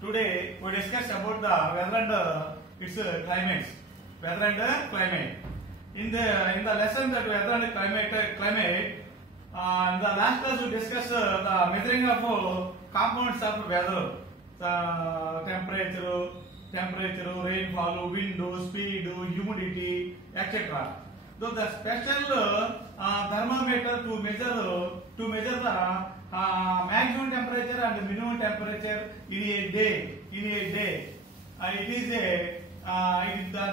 Today we discuss about the weather and its climates. Weather and climate. In the lesson that weather and climate, in the last class we discussed the measuring of components of weather, temperature, rainfall, wind, speed, humidity, etc. So the special thermometer to measure the maximum temperature and minimum temperature in a day.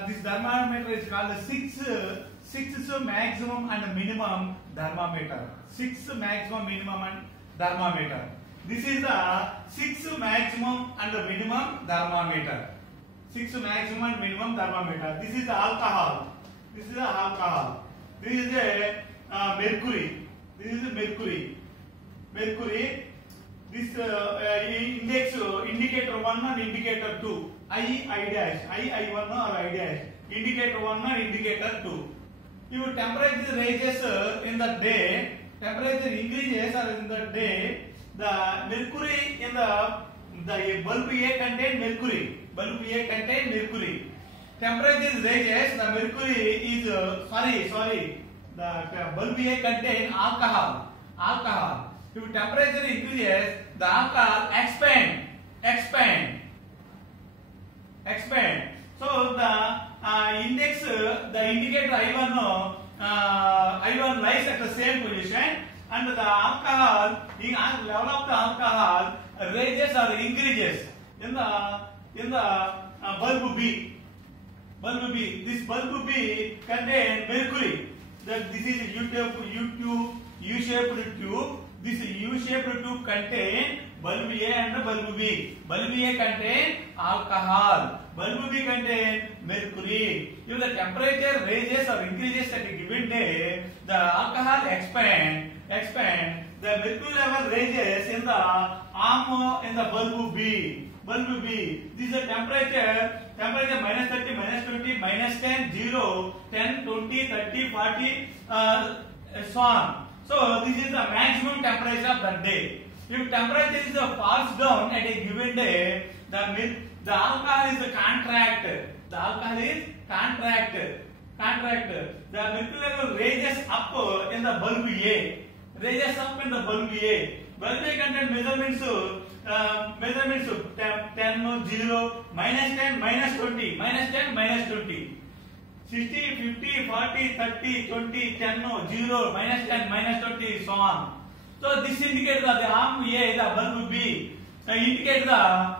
This thermometer is called the sixth maximum and minimum thermometer. Sixth maximum, minimum and thermometer. This is the sixth maximum and minimum thermometer. Sixth maximum and minimum thermometer. This is the alcohol. This is a mercury. Mercury. This index indicator 1 and indicator 2. I1 or I dash. Indicator 1 and indicator 2. If temperature rises in the day, temperature increases in the day, the mercury in the bulb A contain mercury. Bulb A contain mercury. Temperature rises, the mercury is the bulb A contain alcohol. If temperature increases, the alcohol expand. So the indicator I1 lies at the same position, and the alcohol, level of the alcohol raises or increases in the bulb B. This bulb B contains mercury. This is U-shaped tube. This U-shaped tube contains bulb A and bulb B. Bulb A contains alcohol. Bulb B contains mercury. If the temperature raises or increases at a given day, the alcohol expand. The mercury level raises in the arm in the bulb B. This is the temperature minus 30, minus 20, minus 10, 0, 10, 20, 30, 40, so on. So this is the maximum temperature of the day. If temperature is falls down at a given day, the alcohol is contract. The mercury level raises up in the bulb A. Bulb A contains measurements 10, 0, minus 10, minus 20, minus 10, minus 20. 60, 50, 40, 30, 20, 10, 0, minus 10, minus 20, so on. So this indicates that the arm A, the bulb B, indicates the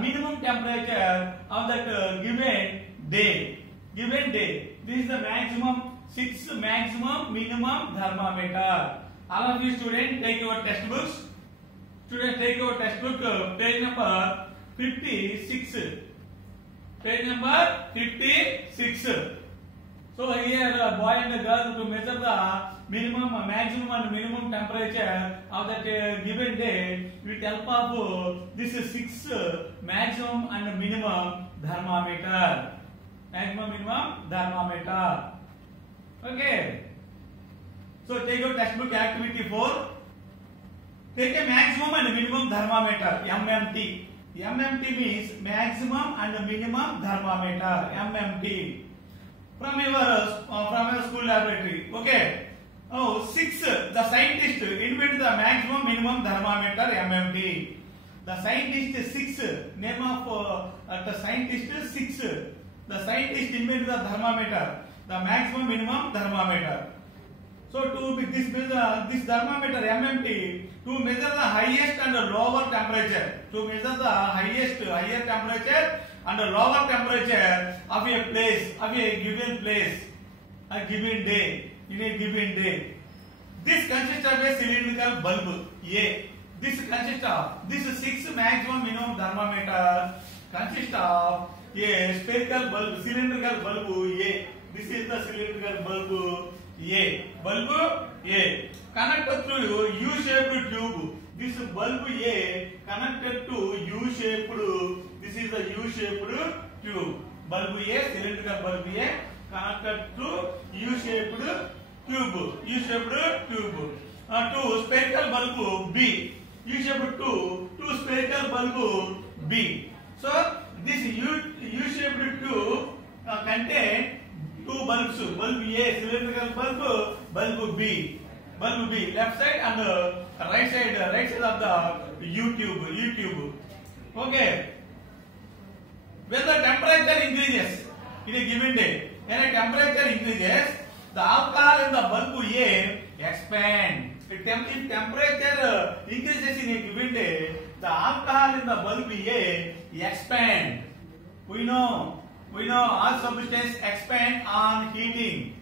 minimum temperature of that given day. This is the sixth maximum, minimum thermometer. All of you students take your textbooks. Page number 56. Page number 56. So here boy and girl to measure the maximum and minimum temperature of that given day with help of this sixth maximum and minimum thermometer. Okay. So take your textbook activity 4. Take a maximum and minimum thermometer, MMT. MMT means maximum and minimum thermometer, MMT. From your school laboratory. Okay. Oh, 6. The scientist invented the maximum minimum thermometer, MMT. The scientist 6. Name of the scientist 6. The scientist invented the thermometer, the maximum minimum thermometer. So this thermometer MMT to measure the highest and lower temperature. To measure the higher temperature and lower temperature of a place, a given day, in a given day. This consists of a cylindrical bulb A. This sixth maximum minimum thermometer consists of a spherical bulb, cylindrical bulb A. This is the cylindrical bulb A. Connected to U-shaped tube. This bulb A connected to U-shaped. This is the U-shaped tube. Bulb A, cylindrical bulb A connected to U-shaped tube. To spherical bulb B. U-shaped to spherical bulb B. So this U-shaped tube contain two bulbs, bulb A, cylindrical bulb, bulb B, left side and right side of the U-tube. Okay. When the temperature increases in a given day, when a temperature increases, the alcohol in the bulb A expand. If temperature increases in a given day, the alcohol in the bulb A expand. We know all substances expand on heating.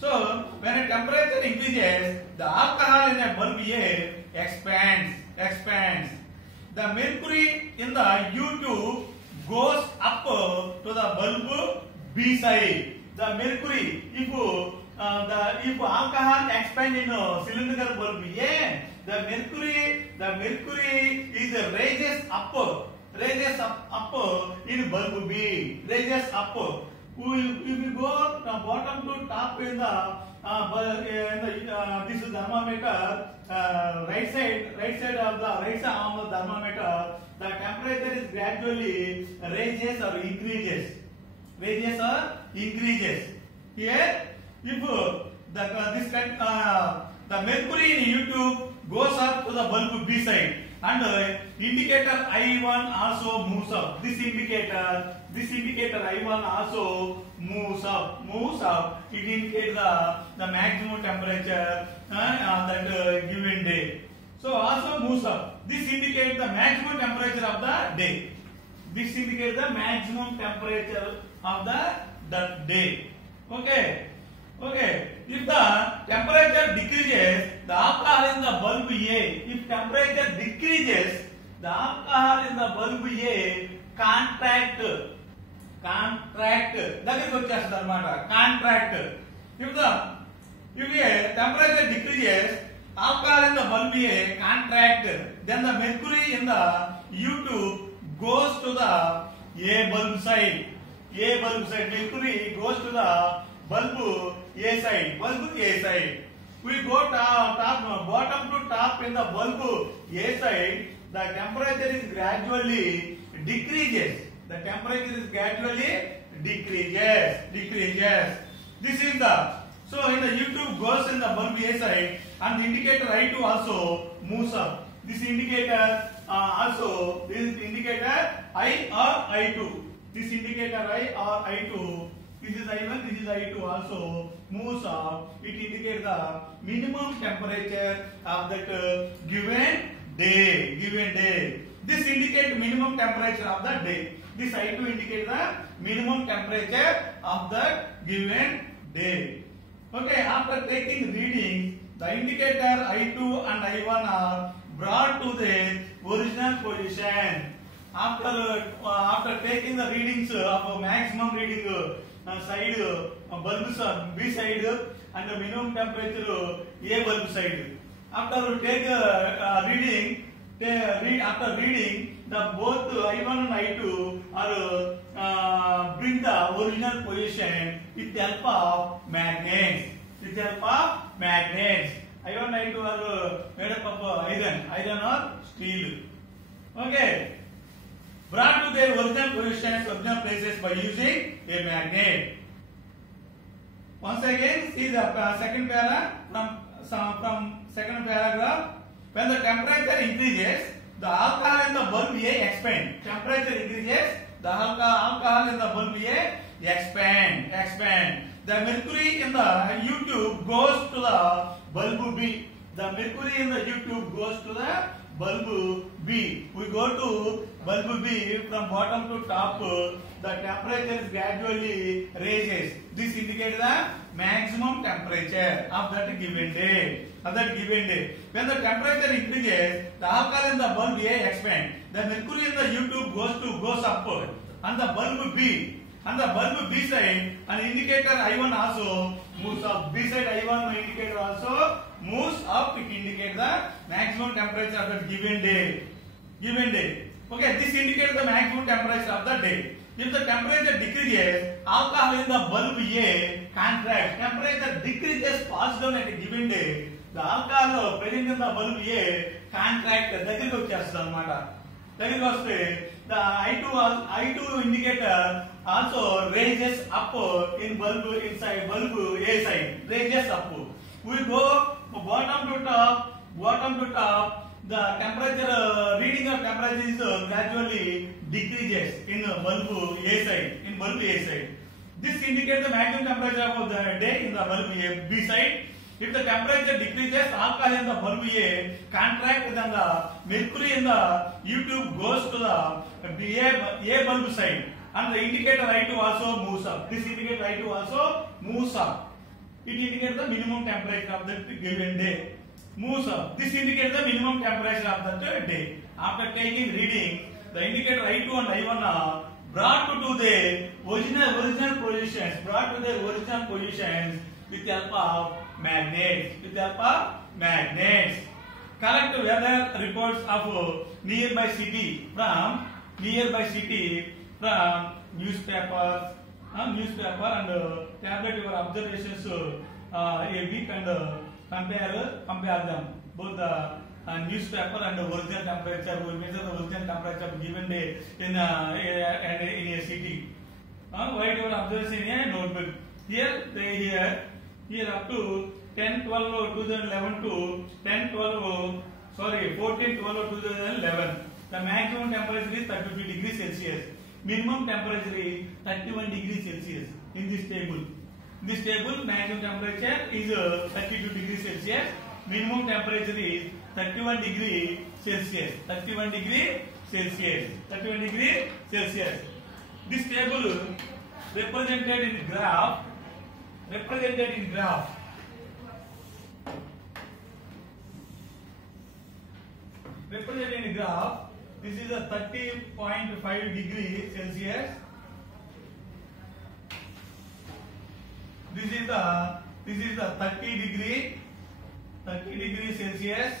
So when a temperature increases, the alcohol in a bulb A expands. The mercury in the U-tube goes up to the bulb B side. The mercury, if alcohol expands in a cylindrical bulb A, the mercury is raises up in bulb B. Raises up. If we go from bottom to top in this thermometer, right side of the thermometer, the temperature is gradually raises or increases. Here, if the mercury in U-tube goes up to the bulb B side, and indicator I1 also moves up. This indicator I1 also moves up. It indicates the maximum temperature on that given day. So also moves up. This indicates the maximum temperature of the day. Okay. If the temperature decreases, the alcohol in the bulb A. If temperature decreases, the alcohol in the bulb A contract. That is contract. If a temperature decreases, alcohol in the bulb A contract. Then the mercury in the U-tube goes to the A bulb side. Mercury goes to the bulb A side. We go bottom to top in the bulb A side. The temperature is gradually decreases. This is so in the U-tube goes in the bulb A side, and the indicator I2 also moves up. This indicator indicator I or I2. This indicator I or I2. This is I1, this is I2 also moves up. It indicates the minimum temperature of that given day. This indicates minimum temperature of the day. This I2 indicates the minimum temperature of the given day. Okay, after taking readings, the indicator I2 and I1 are brought to the original position. After taking the readings of maximum reading side bulbs are B side and the minimum temperature A bulb side. After take reading, after reading, the both I1 and I2 are bring the original position with the help of magnets. I1 and I2 are made up of iron or steel. Okay. Brought to their original positions, original places by using a magnet. Once again, see the second paragraph from second paragraph. When the temperature increases, the alcohol in the bulb A expand. Temperature increases, the alcohol in the bulb A expand. The mercury in the U-tube goes to the bulb B. The mercury in the U-tube goes to the bulb B. We go to bulb B from bottom to top. The temperature is gradually raises. This indicates the maximum temperature of that given day. When the temperature increases, the alcohol in the bulb A expand. The mercury in the U-tube goes upward. And the bulb B side, an indicator I1 also moves up. B side I1 indicator also moves up. It indicates the maximum temperature of the given day. Okay, this indicates the maximum temperature of the day. If the temperature decreases, alcohol in the bulb A contracts. Temperature decreases, falls down at a given day. The alcohol present in the bulb A contract దగ్గరికి వచ్చేస్తుంది అన్నమాట. Second was the I2 indicator also raises up in bulb inside bulb A side, raises up. We go bottom to top. The temperature reading of temperature is gradually decreases in bulb A side. This indicates the maximum temperature of the day in the bulb A B side. If the temperature decreases, alcohol in the bulb A contract, then the mercury in the U-tube goes to the A bulb side, and the indicator I2 also moves up. This indicator I2 also moves up. It indicates the minimum temperature of that given day. Moves up. This indicates the minimum temperature of that day. After taking reading, the indicator I2 and I1 are brought to the original positions. With the help of magnets. Collect weather reports of nearby city from newspapers and tablet your observations a week and compare them. Both the newspaper and the original temperature. We measure the original temperature given day in a city. Write your observation in a notebook. Here up to 10/12/2011 to 14/12/2011. The maximum temperature is 33 degrees Celsius. Minimum temperature is 31 degrees Celsius in this table. In this table, maximum temperature is 32 degrees Celsius. Minimum temperature is 31 degrees Celsius. 31 degrees Celsius. This table represented in graph. This is a 30.5 degrees Celsius. This is the 30 degree Celsius.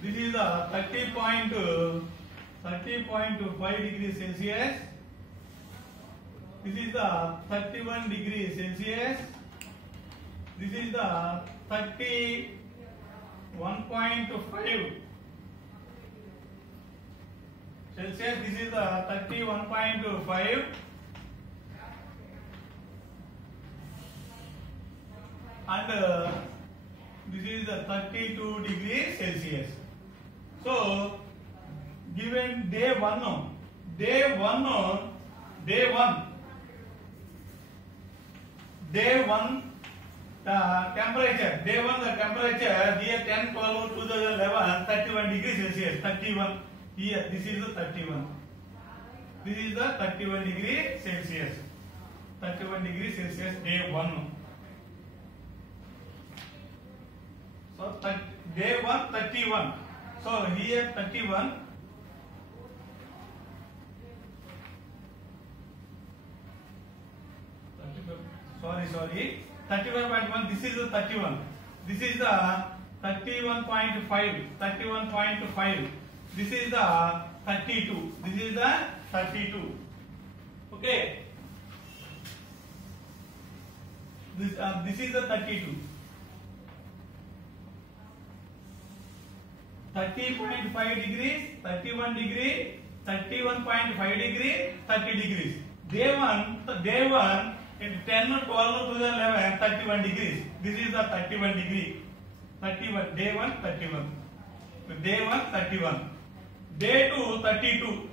This is the 30.5 degrees Celsius. This is the 31 degrees Celsius. This is the 31.5 Celsius. This is the 31.5. And this is the 32 degrees Celsius. So, given day one, temperature. Day one, the temperature here 10/12/2011, 31 degrees Celsius. 31. Here, this is the 31. This is the 31 degrees Celsius. 31 degrees Celsius, day one. So, day one, 31. So, here 31. Sorry. 31.1. This is the 31. This is the 31.5. 31.5. This is the 32. This is the 32. Okay. This is the 32. 30.5 degrees, 31 degree, 31.5 degree, 30 degrees. Day one in 10/12/2011, 31 degrees. This is the 31 degree. 31. Day one, 31. Day one, 31. Day two, 32.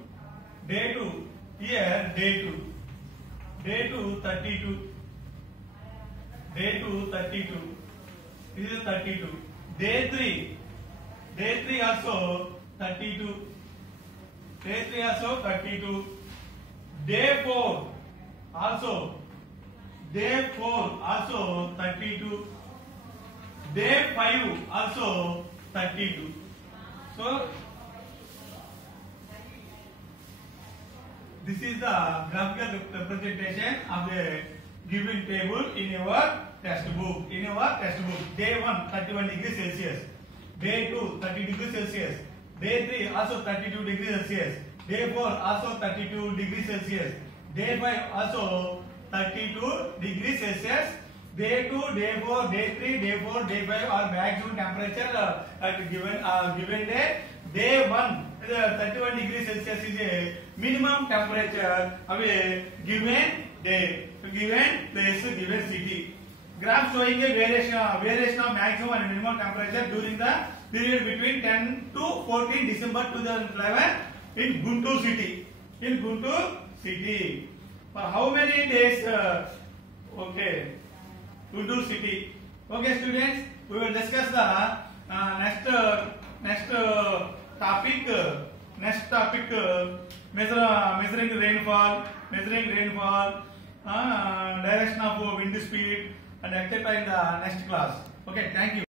Day two. Here, day two. Day two, 32. Day two, 32. This is 32. Day three. Day 3 also 32. Day 3 also 32. Day 4 also. Day 4 also 32. Day 5 also 32. So this is the graphical representation of the given table in your textbook. Day 1, 31 degrees Celsius. Day 2, 30 degrees Celsius. Day 3 also 32 degrees Celsius. Day 4 also 32 degrees Celsius. Day 5 also 32 degrees Celsius. Day 2, day 4, day 3, day 4, day 5 are maximum temperature at given day. Day 1, 31 degrees Celsius is a minimum temperature of a given day, given place, given city. Graph showing a variation of maximum and minimum temperature during the period between 10 to 14 December 2011 in Guntur city. In Guntur city. For how many days? Okay, Guntur city. Okay, students, we will discuss the next topic. Next topic, measuring rainfall, direction of wind speed, and etc. in the next class. Okay, thank you.